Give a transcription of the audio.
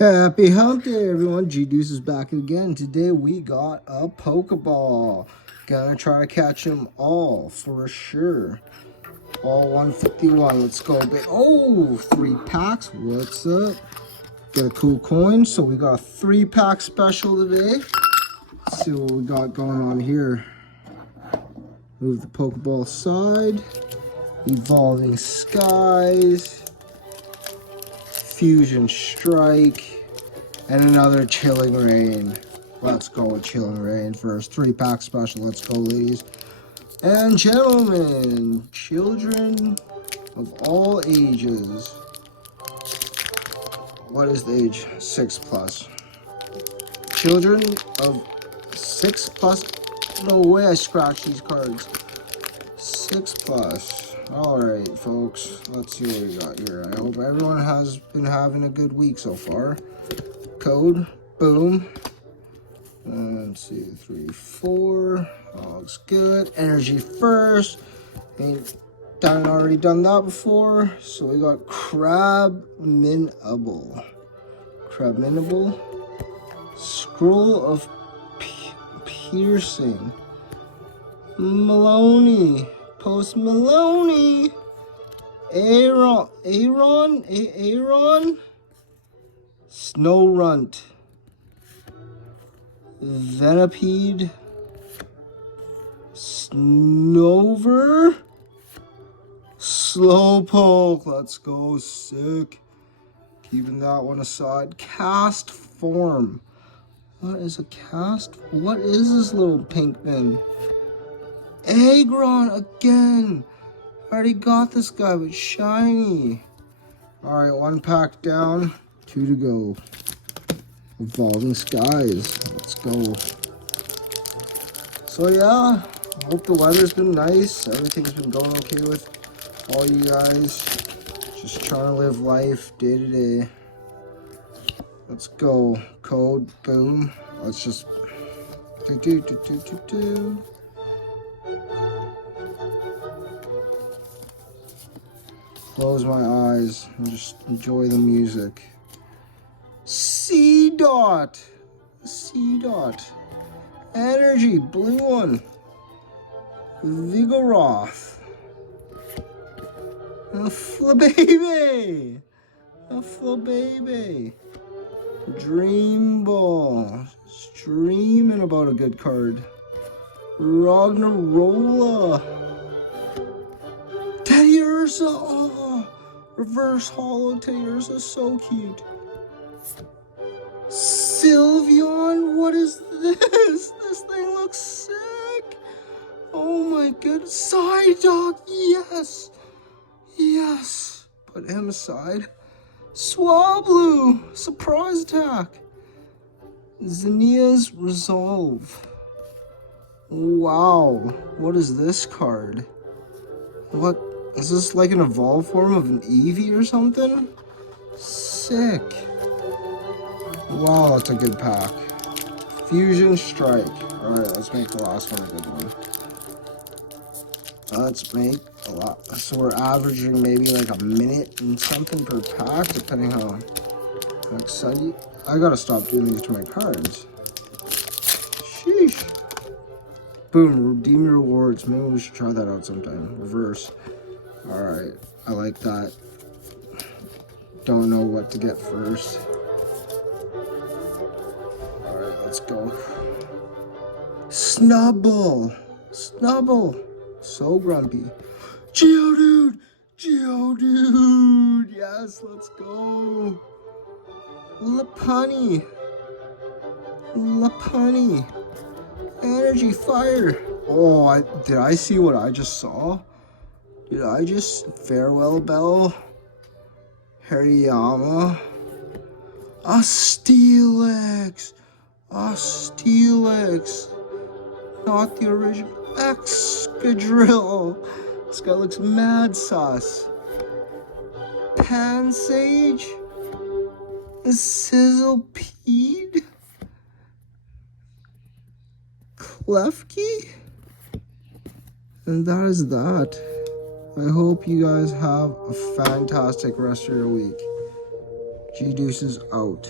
Happy hump day, everyone. G-Deuce is back again. Today we got a Pokeball. Gonna try to catch them all for sure. All 151. Let's go. Oh, 3 packs. What's up? Get a cool coin. So we got a 3-pack special today. Let's see what we got going on here. Move the Pokeball aside. Evolving Skies. Fusion Strike, and another Chilling Rain. Let's go with Chilling Rain first. 3-pack special. Let's go, ladies and gentlemen, children of all ages. What is the age? 6+. Children of 6+. No way I scratched these cards. 6+. Alright, folks, let's see what we got here. I hope everyone has been having a good week so far. Code, boom. Let's see, 3, 4. All looks good. Energy first. Ain't already done that before. So we got Crabminable. Scroll of Piercing. Maloney. Post Maloney, Aaron, Snowrunt, Venipede, Snover, Slowpoke. Let's go, sick. Keeping that one aside. Cast Form. What is a cast? What is this little pink thing? Aggron again. Already got this guy, but shiny. Alright, 1 pack down, 2 to go. Evolving Skies. Let's go. So yeah, hope the weather's been nice. Everything's been going okay with all you guys. Just trying to live life day to day. Let's go. Code, boom. Let's just close my eyes and just enjoy the music. C-Dot. Energy, blue one. Vigoroth. A Flababy. Dream Ball. Streaming about a good card. Ragnarola. Teddy Ursa. Oh, reverse holo Teddy Ursa. So cute. Sylveon. What is this? This thing looks sick. Oh my goodness. Psyduck. Yes. Put him aside. Swablu. Surprise attack. Zinnia's Resolve. Wow. What is this card? What? Is this like an evolved form of an Eevee or something? Sick. Wow, that's a good pack. Fusion Strike. Alright, let's make the last one a good one. Let's make a lot. So we're averaging maybe like a minute and something per pack, depending how excited. I gotta stop doing these to my cards. Sheesh. Boom, redeem your rewards. Maybe we should try that out sometime. Reverse. Alright, I like that. Don't know what to get first. Alright, let's go. Snubble. So grumpy. Geodude. Yes, let's go. Lopunny. Energy Fire. Oh, did I see what I just saw? Did I just Farewell Bell? Hariyama. A Steelix. Not the original. Excadrill. This guy looks mad sus. Pansage. Sizzlepede. Klefki. And that is that. I hope you guys have a fantastic rest of your week. G-Deuce is out.